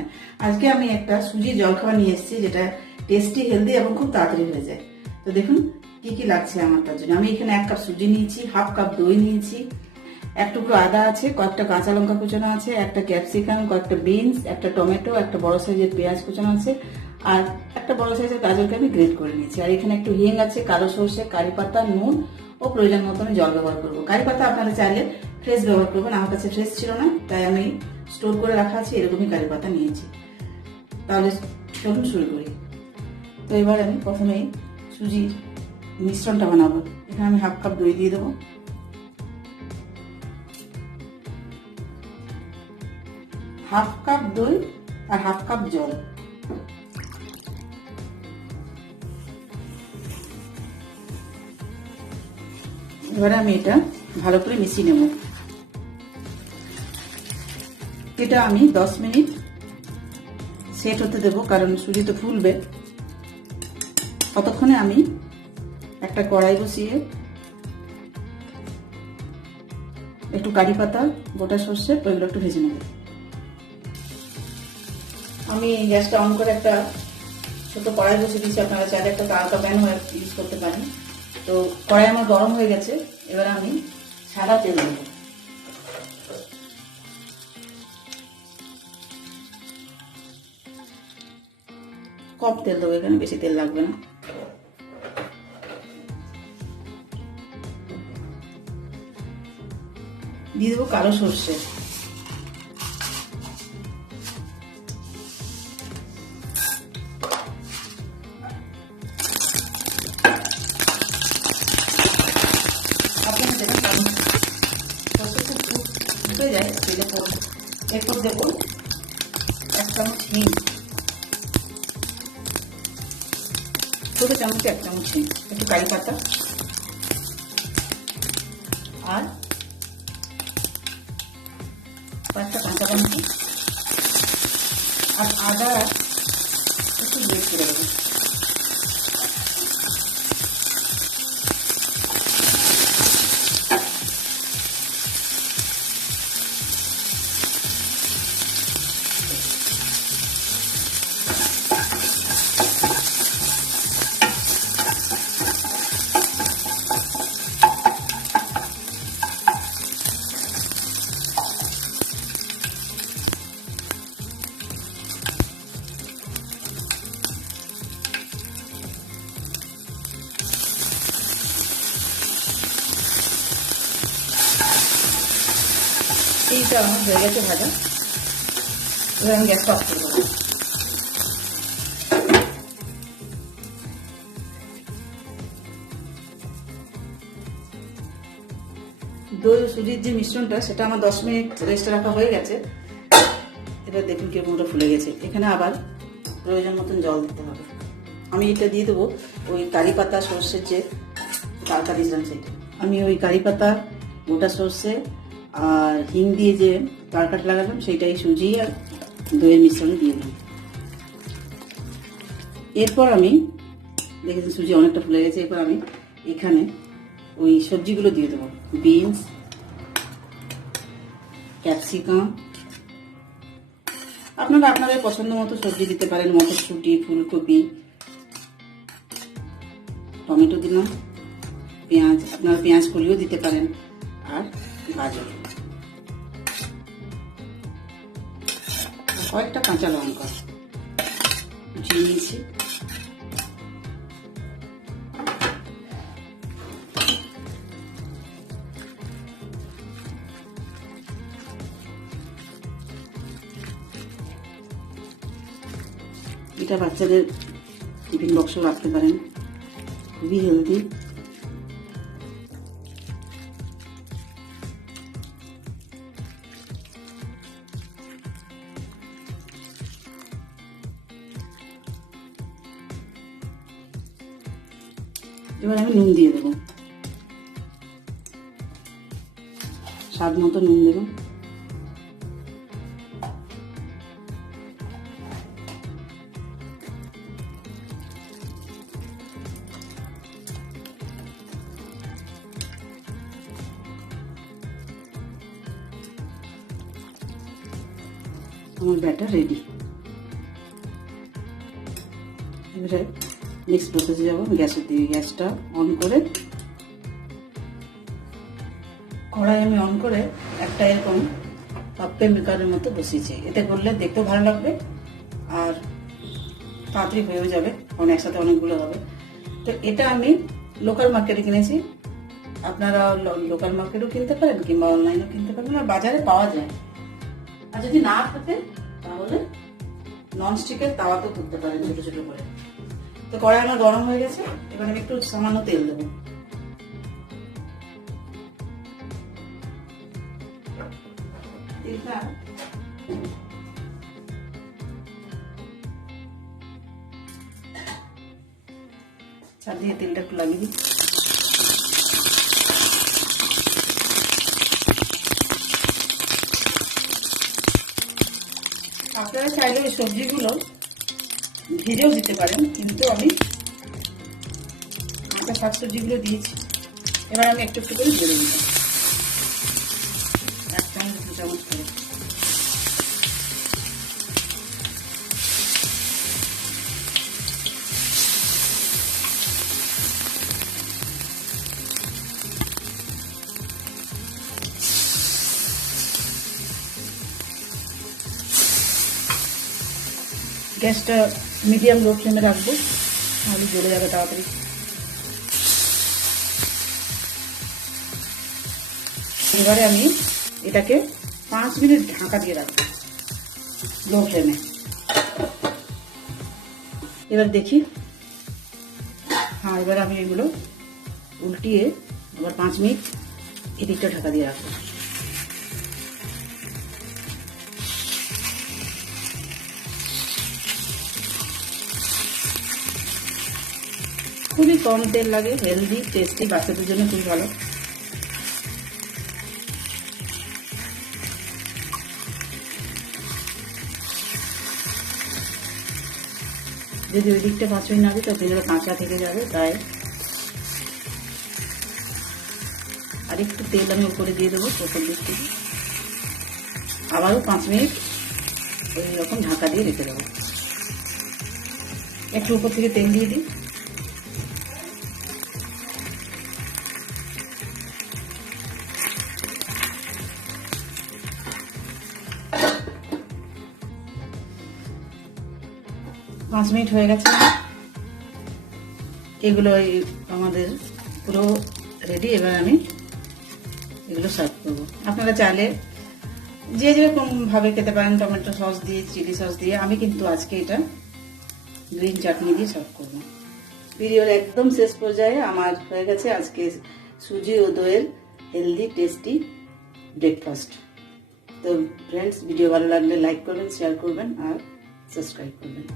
Channel. আজকে আমি একটা সুজির জলখাবার নিয়ে এসেছি, যেটা টেস্টি, হেলদি এবং খুব তাড়াতাড়ি হয়ে যায়। তো দেখুন কি কি লাগছে আমার তার জন্য। আমি এখানে 1 কাপ সুজি নিয়েছি, হাফ কাপ দই নিয়েছি, এক টুকরো আদা আছে, কয়েকটা কাঁচা লঙ্কা কুচানো আছে, একটা ক্যাপসিকাম, কয়েকটা বিনস, একটা টমেটো, একটা বড় সাইজের পেঁয়াজ কুচানো আছে, আর একটা বড় সাইজের গাজরকে আমি গ্রেট করে নিয়েছি। আর এখানে একটু হিং আছে, কালো সর্ষে, কারি পাতা, নুন ও প্রয়োজন মতো আমি জল ব্যবহার করবো। কারি পাতা আপনারা চাইলে ফ্রেশ ব্যবহার করবেন, আমার কাছে ফ্রেশ ছিল না, তাই আমি স্টোর করে রাখা আছে এরকমই কারি পাতা নিয়েছি। তাহলে চলুন শুরু করি। তো এবার আমি প্রথমেই সুজির মিশ্রণটা বানাবো। এখানে আমি হাফ কাপ দই দিয়ে দেবো, হাফ কাপ দই আর হাফ কাপ জল। এবারে আমি এটা ভালো করে মিশিয়ে নেব। এটা আমি 10 মিনিট সেট হতে দেব, কারণ সুজি তো ফুলবে। ততক্ষণে আমি একটা কড়াই বসিয়ে একটু কারি পাতা, গোটা সর্ষে এগুলো একটু ভেজে নেব। আমি গ্যাসটা অন করে একটা ছোট কড়াই বসিয়ে দিচ্ছি, আপনারা চাইলে একটা তাওয়া প্যান ইউজ করতে পারেন। তো কড়াই আমার গরম হয়ে গেছে, এবার আমি সাদা তেল দেব। কম তেল দেবো, এখানে বেশি তেল লাগবে না। দিয়ে দেবো কালো সর্ষে, যায় তেলে পড়বে। এরপর দেবো 1 চামচ হিং, ছোটো চামচে 1 চামচ হিং, একটু কারি পাতা আর কয়েকটা কাঁচা লঙ্কা আর আদা একটু গ্রেট করে দেবো। এইটা আমার হয়ে গেছে ভাজা। এবার আমি গ্যাসটা অফ করে দেবো। দই ও সুজির যে মিশ্রণটা, সেটা আমার 10 মিনিট রেস্টে রাখা হয়ে গেছে। এবার দেখুন কিরকমটা ফুলে গেছে। এখানে আবার প্রয়োজন মতন জল দিতে হবে। আমি এটা দিয়ে দেবো ওই কারি পাতা সর্ষের যে তরকারি দিয়েছিলাম সেটা। আমি ওই কারি পাতা, গোটা সর্ষে আর হিং দিয়ে যে তরকারি লাগালাম, সেইটাই সুজি আর দইয়ের মিশ্রণ দিয়ে দিই। এরপর আমি দেখেছি সুজি অনেকটা ফুলে গেছে। এরপর আমি এখানে ওই সবজিগুলো দিয়ে দেবো। বিনস, ক্যাপসিকাম, আপনারা আপনাদের পছন্দ মতো সবজি দিতে পারেন। মটরশুঁটি, ফুলকপি, টমেটো দিলাম, পেঁয়াজ, আপনারা পেঁয়াজ কলিও দিতে পারেন, আর গাজর, কয়েকটা কাঁচা লঙ্কা কুচিয়ে নিয়েছি। এটা বাচ্চাদের টিফিন বক্সও রাখতে পারেন, খুবই হেলদি। এবার আমি নুন দিয়ে দেবো, স্বাদ মতো নুন দেবো। আমার ব্যাটার রেডি। এবারে নেক্সট প্রসেসে যাবো। গ্যাসের দিকে গ্যাসটা অন করে কড়াই আমি অন করে একটা এরকম কাপে মেকারের মতো বসিয়েছি। এতে করলে দেখতেও ভালো লাগবে আর তাড়াতাড়ি হয়েও যাবে, কারণ একসাথে অনেকগুলো হবে। তো এটা আমি লোকাল মার্কেটে কিনেছি, আপনারা লোকাল মার্কেটেও কিনতে পারেন কিংবা অনলাইনেও কিনতে পারেন, আর বাজারে পাওয়া যায়। আর যদি না থাকে তাহলে ননস্টিকের তাওয়াতেও করতে পারেন ছোট ছোট করে। তো কড়াই আমার গরম হয়ে গেছে, এবার আমি একটু সামান্য তেল দেবো। তেলটা চারদিকে তেলটা একটু লাগিয়ে দিই। আপনারা চাইলে ওই সবজিগুলো ভেজেও দিতে পারেন, কিন্তু আমি কাঁচা শাকসবজিগুলো দিয়েছি। এবার আমি একটু একটু করে বেড়ে দিলাম, 1 চামচ 2 চামচ করে। গ্যাসটা মিডিয়াম লো ফ্লেমে রাখবো, তাহলে জ্বলে যাবে তাড়াতাড়ি। এবারে আমি এটাকে 5 মিনিট ঢাকা দিয়ে রাখবো লো ফ্লেমে। এবার দেখি, হ্যাঁ এবার আমি এগুলো উল্টিয়ে আবার 5 মিনিট এদিকটা ঢাকা দিয়ে রাখবো। খুবই কম তেল লাগে, হেলদি টেস্টি, বাচ্চাদের জন্য খুবই ভালো। যদি ওই দিকটা 5 মিনিট না দিই তো তেলটা কাঁচা থেকে যাবে, তাই আর একটু তেল আমি উপরে দিয়ে দেবো প্রথম দিক থেকে। আবারও 5 মিনিট ওই রকম ঢাকা দিয়ে রেখে দেবো। একটু উপর থেকে তেল দিয়ে দিই। পাঁচ মিনিট হয়ে গেছে, এগুলো আমাদের পুরো রেডি। এবার আমি এগুলো সার্ভ করবো। আপনারা চাইলে যে যেরকম ভাবে খেতে পারেন, টমেটো সস দিয়ে, চিলি সস দিয়ে। আমি কিন্তু আজকে এটা গ্রিন চাটনি দিয়ে সার্ভ করবো। ভিডিওর একদম শেষ পর্যায়ে আমার হয়ে গেছে আজকে সুজি ও দইয়ের হেলদি টেস্টি ব্রেকফাস্ট। তো ফ্রেন্ডস, ভিডিও ভালো লাগলে লাইক করবেন, শেয়ার করবেন আর সাবস্ক্রাইব করবেন।